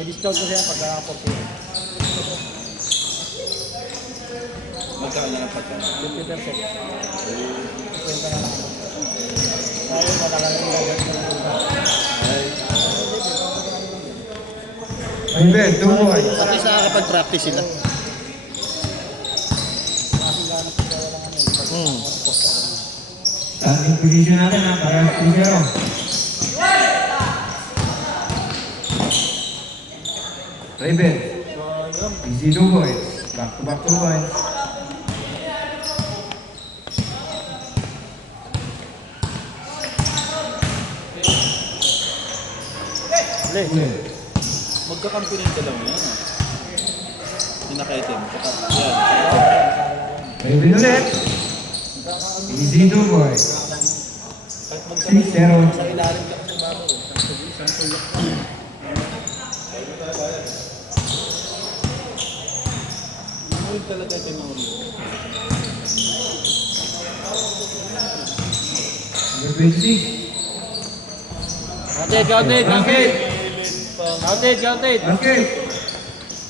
May discount ko siya pagka 40. Magkano na lang pagka? 50%. 50 na lang. Kaya matagal yung gagawin ko lang. Ayun, tumoy. At least nakakapag-practice sila. Starting position natin ha, para sa 3-0. Raven. Easy 2 points. Back to back 2 points. Ulit. Magkakampi na yung dalawa yan. Yung nakaitim. Yan. Raven ulit. Easy 2 points. 6-0. Sa ilalim ka sa babaw. Isang tulak. Inulit talaga ito yung mga Number 26. Counted. Counted. Basket.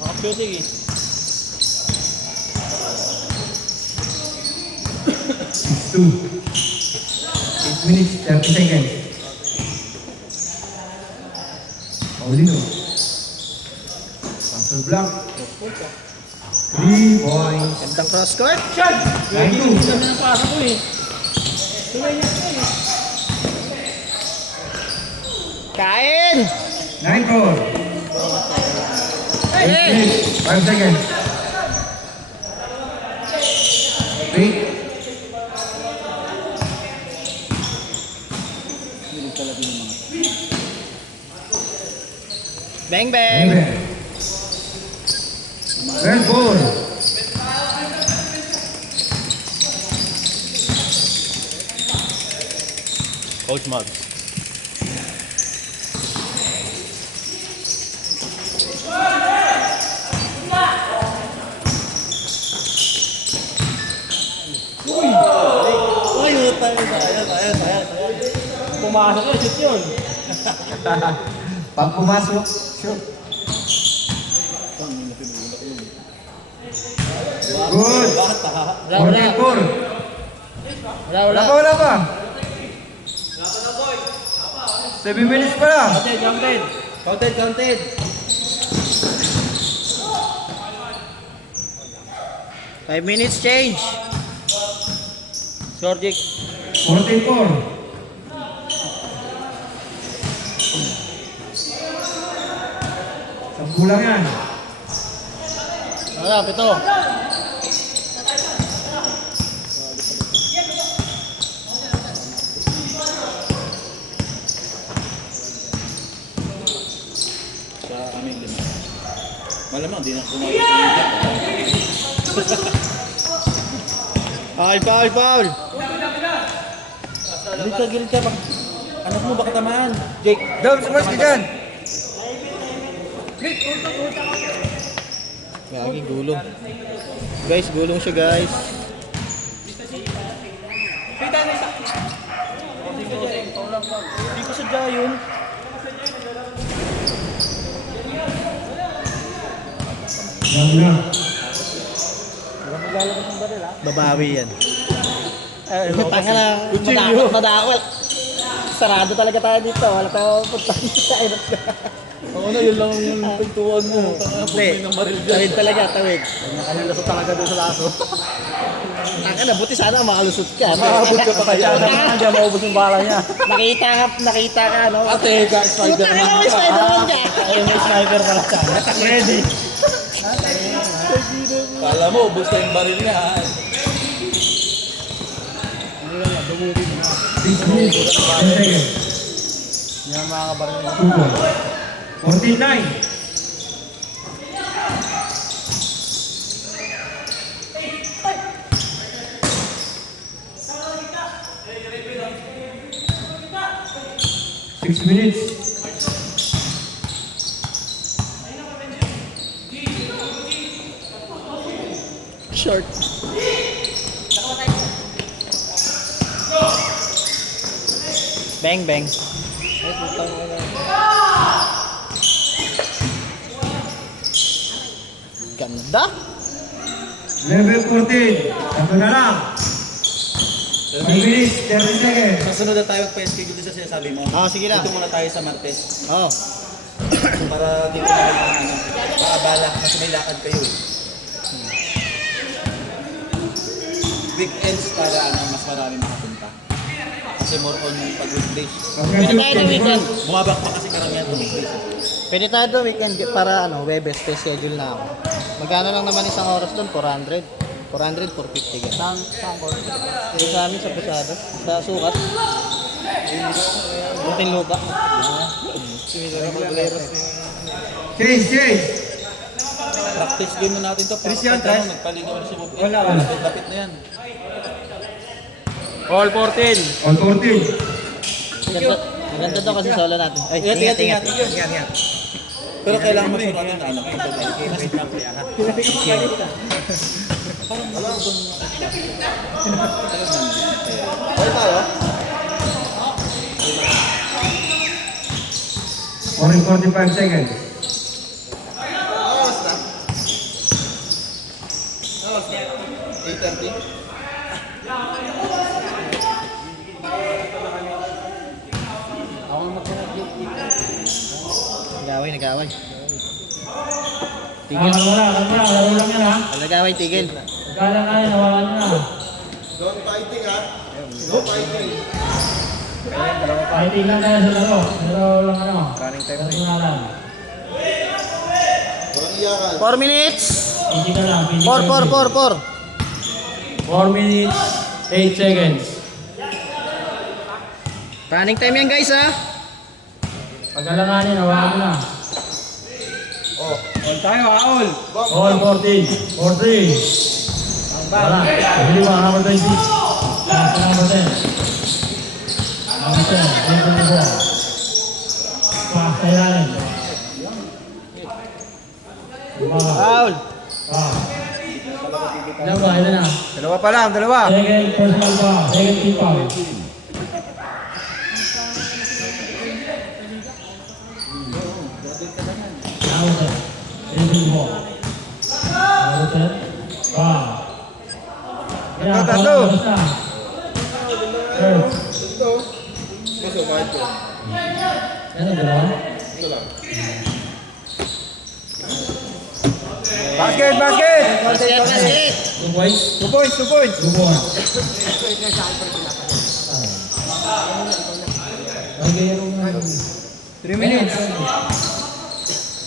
Makapyo, sige. 6-2. 8 minutes, 30 seconds. Paulino. Passer block. 3 points. Gandang cross court. 9-2. Kami ng pasa ko eh. Tumay niya ko eh. Kain! 9-4. Hey! 5 seconds. 3. Inulit talaga yung mga. Bang bang! Red ball. Coach Mag. Uy, sayang. Pumasok yun, shoot yun. Pag pumasok, shoot. Good. 44. Wala pa. 7 minutes pa lang. Counted. 5 minutes change. Sorjik. 44. Sampulang yan. Harap, ito. Sa aming lima. Malamang, di na kumawin sa mga. Foul! Gilid ka. Anak mo, baka tamaan. Jake. Dom, sumas ka dyan. Lagi gulong. Guys, gulong siya guys. Hindi ko sadya yun. Wala. Babawi yan. Tanga na. Madakot. Sarado talaga tayo dito. Wala tayo punta sa inot ka. Oo na, yun lang yung pintuan mo. Hindi, tawid talaga, tawid. Nakalilasot talaga doon sa laso. Taka na, buti sana makalusot ka. Makakabot ka pa kaya. Hindi maubos yung bala niya. Nakita ka, no? Ate, guys, Puta ka na, may Spider-Man ka. Ayun, may sniper pala siya. Ready. Kala mo, ubos na yung baril niya. 6 minutes, 10 seconds. Yan mga kabaril. 2 points. 49. Six minutes. Short. Bang, bang. Da? Level 14. Tatlo na lang. 5 minutes, 30 seconds. Sa sunod na tayo pa-schedule din sa sinasabi mo. Sige lang. Dito muna tayo sa Martes. Oo. Para di ko na maabala kasi may lakad kayo eh. Weekends para mas marami makapunta. Kasi more on pag-weekdays. Pwede tayo ng weekend. Bumabak pa kasi karamihan ng weekdays. Pwede tayo ng weekend para Webes, schedule na ako. Magkano lang naman isang oras doon? 400? 400, 450 ganyan. Saan Dito sa amin sa Pasada. Sa Sukat. Buting lupa. Change. Practice game mo natin to. Christian, nagpaligaw na si Bob. Wala. Lapit na yan. All 14. Maganda to kasi solo natin. Ay, Ingat. Pero kailangan masuratan na alam. Okay tayo? 45 seconds. Nag-away. Kalma na. Laro lang yan ha. Nag-away, tigil. Kala na yan, hawakan na. Fighting lang tayo sa laro. Laro lang ano. Running time na. 4 minutes! Easy ka lang. 4. 4 minutes, 8 seconds. Running time yan guys ha. Pagkalanganin, hawakan na. All tayo ha, all. All 14. 4-3. Wala. Pabili mo, number 26. Last number 10. Number 10. 24. Pass tayo natin. Foul! Ilan ba? Ilan na? Dalawa pa lang. Second personal pa. Second team foul. Now 10. Second ball. Now 10. Foul. Kaya, Tatlo. balas na. Third. Ano, dalawa? Basket! 2 points? 2 points! 2 points. Okay, 3 minutes.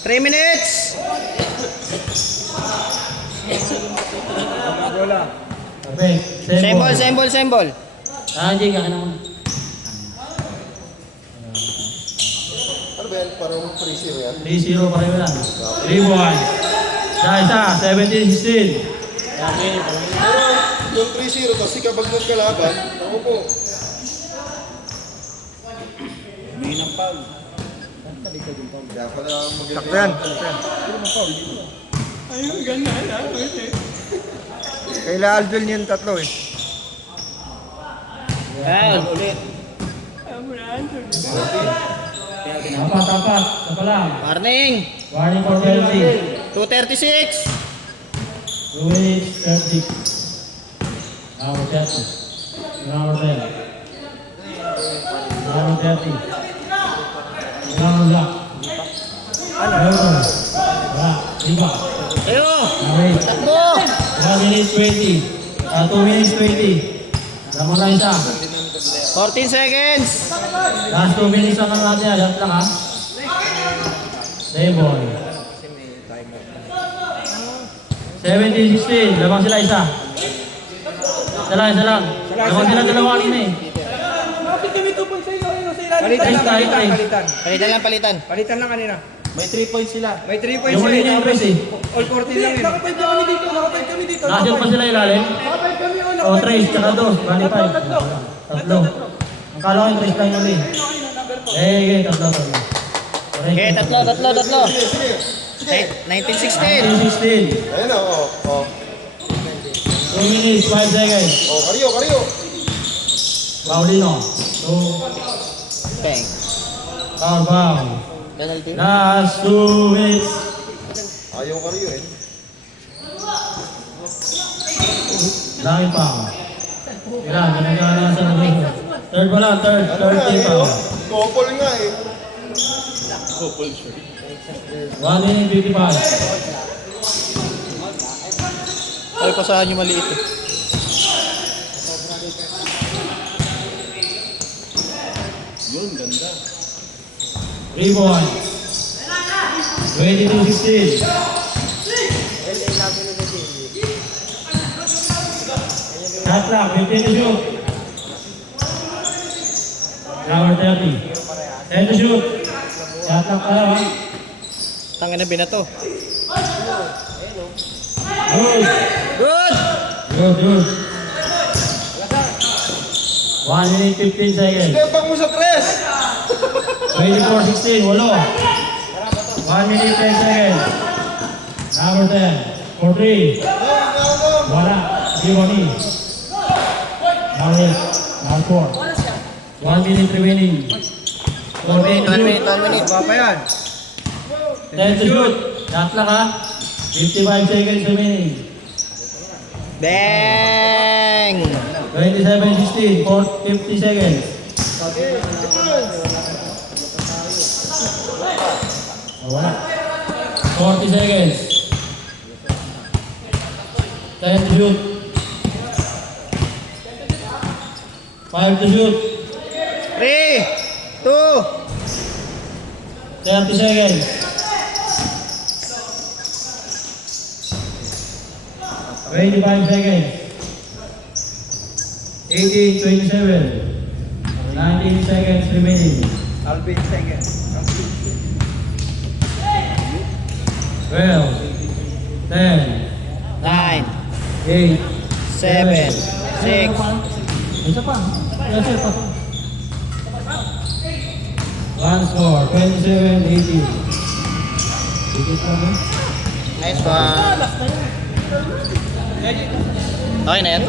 3 minutes! Perfect. Symbol! Hindi ka naman. Ano ba yan? Parang 3-0 yan? 3-0 pa rin lang. 3-1. Isa, 17-16. Pero yung 3-0 kasi kapag nagkalaban, ako po. May ng pag. Kaya pala magaling. Takto yan. Kaila Aldol yung tatlo eh. Foul! Ulit. Tapat. Sapa lang. Warning! Warning for penalty. 2:36! 2 minutes, 30. Number 30. Number 10. Number 30. Number black. Number. Wala. Lima. Ayo! Number 8. Takbo! 1 minute 20. 2 minutes 20. Naman na isa. 14 seconds! Last 2 minutes ang natin yan. Shot lang ha. Same ball. 17-16. Labang sila isa. Isa lang. Labang sila dalawa kanina eh. Palitan. Palitan lang kanina. May 3 points sila. May 3 points Yung sila. huli niya yung press eh. All 14 lang yun. Nakapay kami dito. Nakashoot pa sila ilalim. Nakapay kami. O, 3, tsaka 2. Bali 5. Tatlo. Ang kala ko yung 3 lang yun eh. Tatlo. Okay, tatlo. 1916! 16. Ayun na, oo. 2 minutes, 5 seconds. Kariyo. Paulino. 2. Bang. Foul. Penalty. Last 2 minutes. Ayaw kariyo eh. Laki pa. Ilan, ginagana sa nabito. Third pa lang, third team pa. Couple nga eh. Couple shirt. 1 minute 55. Ay, pasahan yung maliit eh. Yun, ganda. 3 points. 22-16. Shot clock, 15 to shoot. Number 30. 10 to shoot. Shot clock pala, ha? Tangin na binato. Good. Good! Good. 1 minute 15 seconds. Stepang mo sa tres! 24-16, walo. 1 minute 10 seconds. Number 10. For 3. Wala. Gimoni. Number 4. 1 minute remaining. 1 minute. Baba pa yan. 10 to shoot. Shot lang, ha? 55 seconds remaining. Bang! 27-16. 50 seconds. Wala. 40 seconds. 10 to shoot. 5 to shoot. 3, 2, 30 seconds. 25 seconds. 18, 27. 19 seconds remaining. Alvin second. 12, 10, 9, 8, 7, 6. Isa pa. Yes, sir. One score, 27-18. Nice one. Okay na yan?